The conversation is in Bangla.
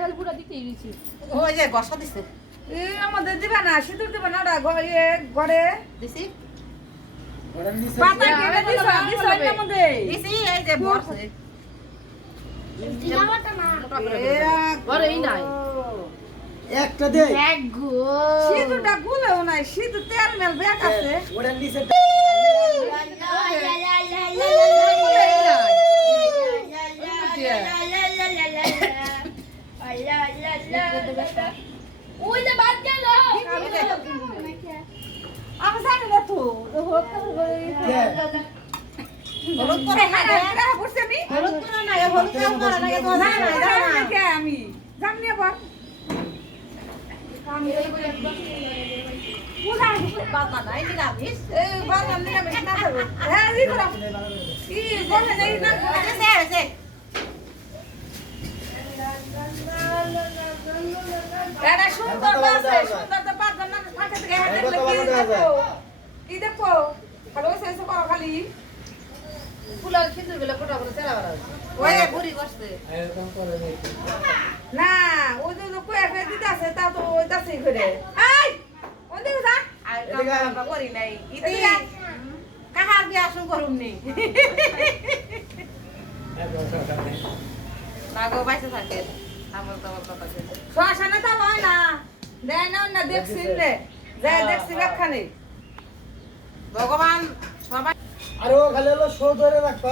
খালি পুরা দিতেই দিছি ওই যে গসা দিছে আমাদের দিবে না সিঁদুর দিবে না ওটা ঘরে দিছি পাতা কেটে দিছ না মধ্যে দিছি এই যে বসে ঘরেই নাই একটা দে এক গো সিঁদুরটা গুলেও নাই সিঁদুর তেল মেল ব্যাগ আছে ওটার নিচে ওই যে বাদ গেল আমি জানি না তো হলুদ করে না বসে আমি হলুদ করে না হলুদ করে না তো না না কে আমি জানি আবার বাবা নাই নিরামিষ এই বাদাম নিয়ে আমি না খাবো হ্যাঁ ই করো ই বলে নেই না আছে এটা সুন্দর আছে সুন্দর তো পাঁচ জন মানুষ থাকে থেকে হাতে দেখো কি দেখো ভালো শেষ করো খালি ফুলা সিঁদুর বেলা ফোটা করে তেরা বাড়া ওই যে বুড়ি করছে এরকম করে নেই না ওই যে কয়ে ফেলে দিতে আছে তা তো ওই দাসি করে এই ওই দেখো যা আর কাম করি নাই ইতি কাহার বিয়া শুন করুম নি না গো বাইসে থাকে আমার তো কথা আছে শ্মশানে তো হয় না দেয় না দেখছি রে যাই দেখছি ব্যাখ্যানে ভগবান সবাই আর ও খালি হলো শো ধরে রাখবা